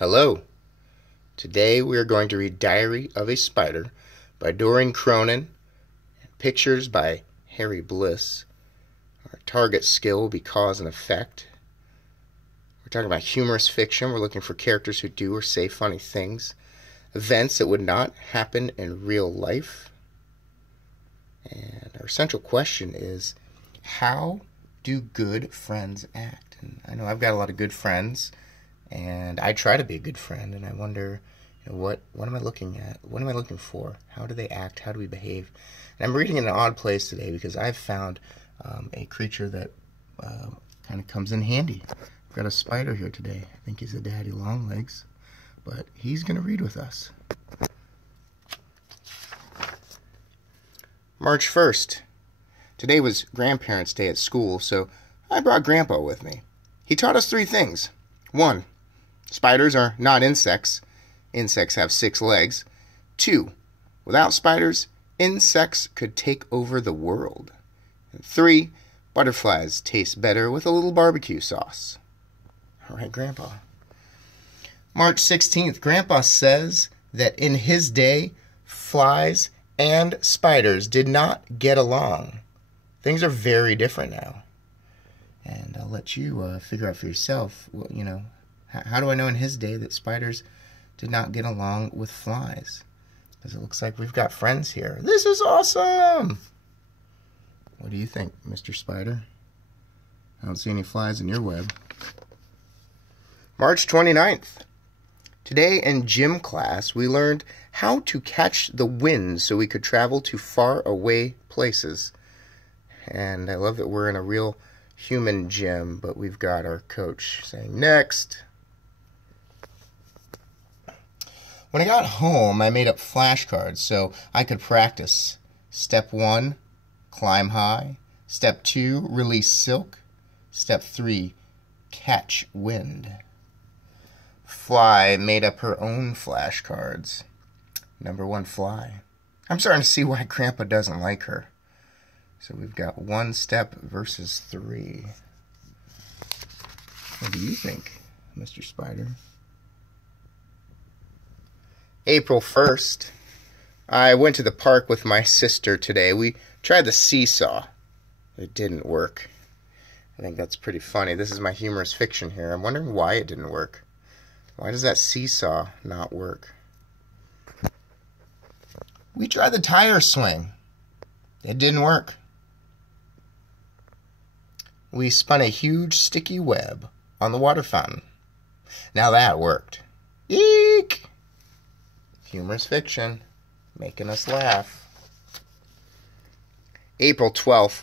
Hello. Today we are going to read Diary of a Spider by Doreen Cronin, and pictures by Harry Bliss. Our target skill will be cause and effect. We're talking about humorous fiction. We're looking for characters who do or say funny things. Events that would not happen in real life. And our central question is, how do good friends act? And I know I've got a lot of good friends, and I try to be a good friend, and I wonder, what am I looking at? What am I looking for? How do they act? How do we behave? And I'm reading in an odd place today because I've found a creature that kind of comes in handy. I've got a spider here today. I think he's a daddy long legs, but he's going to read with us. March 1st. Today was Grandparents' Day at school, so I brought Grandpa with me. He taught us 3 things. 1. Spiders are not insects. Insects have 6 legs. 2. Without spiders, insects could take over the world. And 3. Butterflies taste better with a little barbecue sauce. All right, Grandpa. March 16th. Grandpa says that in his day, flies and spiders did not get along. Things are very different now. And I'll let you figure out for yourself, how do I know in his day that spiders did not get along with flies? Because it looks like we've got friends here. This is awesome! What do you think, Mr. Spider? I don't see any flies in your web. March 29th. Today in gym class, we learned how to catch the wind so we could travel to far away places. And I love that we're in a real human gym, but we've got our coach saying, next. When I got home, I made up flashcards so I could practice. Step 1, climb high. Step 2, release silk. Step 3, catch wind. Fly made up her own flashcards. Number 1, Fly. I'm starting to see why Grandpa doesn't like her. So we've got 1 step versus 3. What do you think, Mr. Spider? April 1st. I went to the park with my sister today. We tried the seesaw. It didn't work. I think that's pretty funny. This is my humorous fiction here. I'm wondering why it didn't work. Why does that seesaw not work? We tried the tire swing. It didn't work. We spun a huge sticky web on the water fountain. Now that worked. Eek! Humorous fiction, making us laugh. April 12th.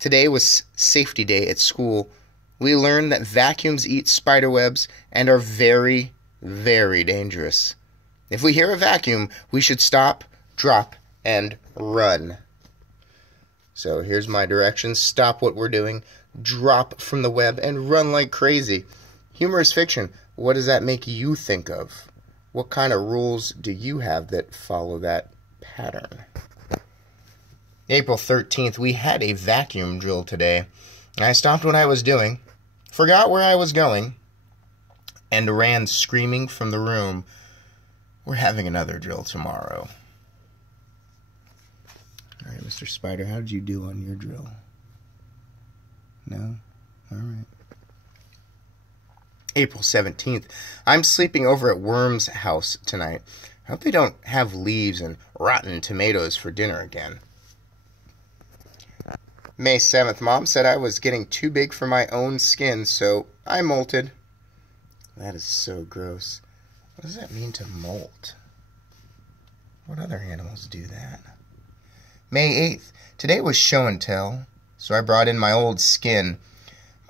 Today was safety day at school. We learned that vacuums eat spider webs and are very, very dangerous. If we hear a vacuum, we should stop, drop, and run. So here's my directions. Stop what we're doing, drop from the web, and run like crazy. Humorous fiction, what does that make you think of? What kind of rules do you have that follow that pattern? April 13th, we had a vacuum drill today. I stopped what I was doing, forgot where I was going, and ran screaming from the room. We're having another drill tomorrow. All right, Mr. Spider, how did you do on your drill? No? All right. April 17th. I'm sleeping over at Worm's house tonight. I hope they don't have leaves and rotten tomatoes for dinner again. May 7th. Mom said I was getting too big for my own skin, so I molted. That is so gross. What does that mean to molt? What other animals do that? May 8th. Today was show and tell, so I brought in my old skin.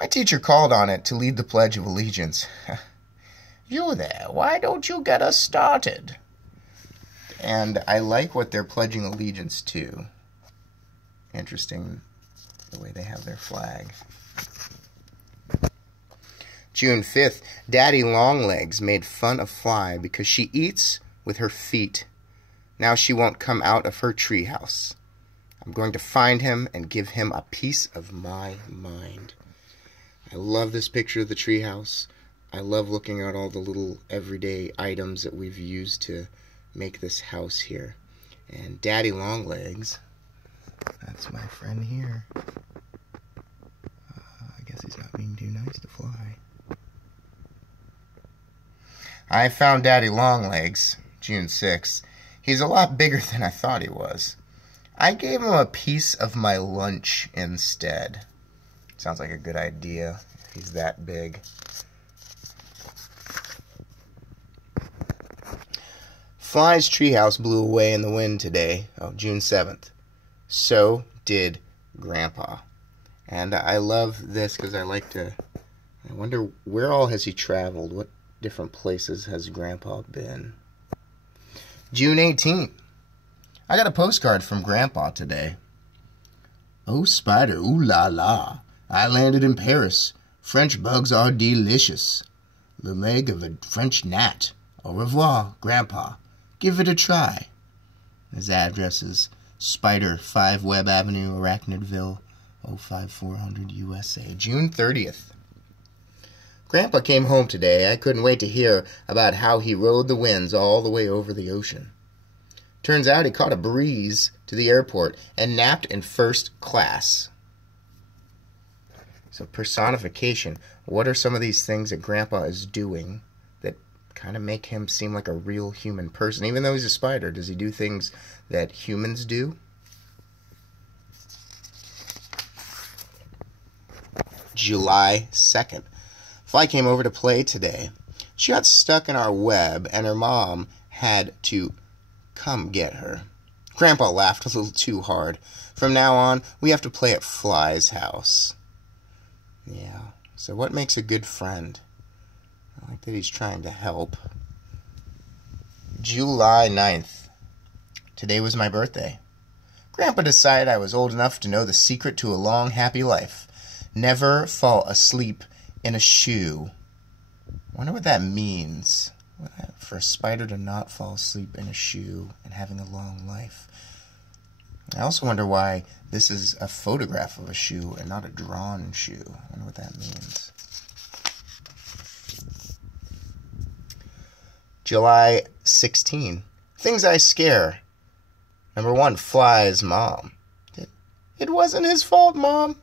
My teacher called on it to lead the Pledge of Allegiance. You there, why don't you get us started? And I like what they're pledging allegiance to. Interesting the way they have their flag. June 5th, Daddy Longlegs made fun of Fly because she eats with her feet. Now she won't come out of her treehouse. I'm going to find him and give him a piece of my mind. I love this picture of the treehouse. I love looking at all the little everyday items that we've used to make this house here. And Daddy Longlegs, that's my friend here. I guess he's not being too nice to fly. I found Daddy Longlegs, June 6th. He's a lot bigger than I thought he was. I gave him a piece of my lunch instead. Sounds like a good idea if he's that big. Fly's treehouse blew away in the wind today, June 7th. So did Grandpa. And I love this because I wonder where all has he traveled? What different places has Grandpa been? June 18th. I got a postcard from Grandpa today. Oh, Spider, ooh la la. I landed in Paris. French bugs are delicious. The leg of a French gnat. Au revoir, Grandpa. Give it a try. His address is Spider, 5 Webb Avenue, Arachnidville, 05400 USA. June 30th. Grandpa came home today. I couldn't wait to hear about how he rode the winds all the way over the ocean. Turns out he caught a breeze to the airport and napped in first class. So personification. What are some of these things that Grandpa is doing that kind of make him seem like a real human person? Even though he's a spider, does he do things that humans do? July 2nd. Fly came over to play today. She got stuck in our web, and her mom had to come get her. Grandpa laughed a little too hard. From now on, we have to play at Fly's house. Yeah, so what makes a good friend? I like that he's trying to help. July 9th. Today was my birthday. Grandpa decided I was old enough to know the secret to a long, happy life. Never fall asleep in a shoe. Wonder what that means. For a spider to not fall asleep in a shoe and having a long life. I also wonder why this is a photograph of a shoe and not a drawn shoe. I wonder what that means. July 16. Things I scare. Number 1, Fly's mom. It wasn't his fault, Mom.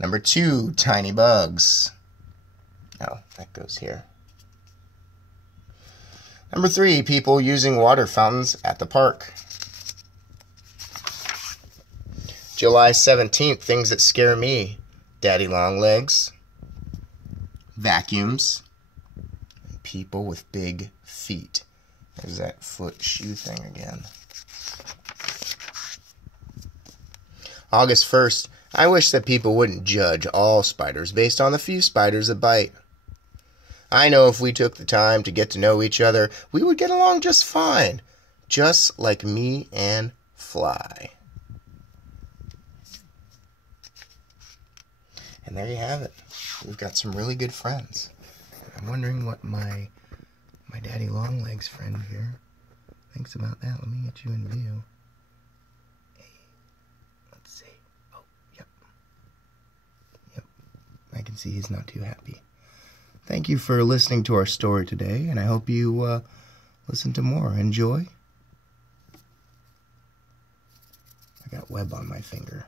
Number 2, tiny bugs. Oh, that goes here. Number 3, people using water fountains at the park. July 17th, things that scare me. Daddy Longlegs. Vacuums. And people with big feet. There's that foot shoe thing again. August 1st, I wish that people wouldn't judge all spiders based on the few spiders that bite. I know if we took the time to get to know each other, we would get along just fine. Just like me and Fly. And there you have it. We've got some really good friends. I'm wondering what my Daddy Longlegs friend here thinks about that. Let me get you in view. Hey, let's see. Oh, yep. Yep. I can see he's not too happy. Thank you for listening to our story today, and I hope you listen to more. Enjoy. I got web on my finger.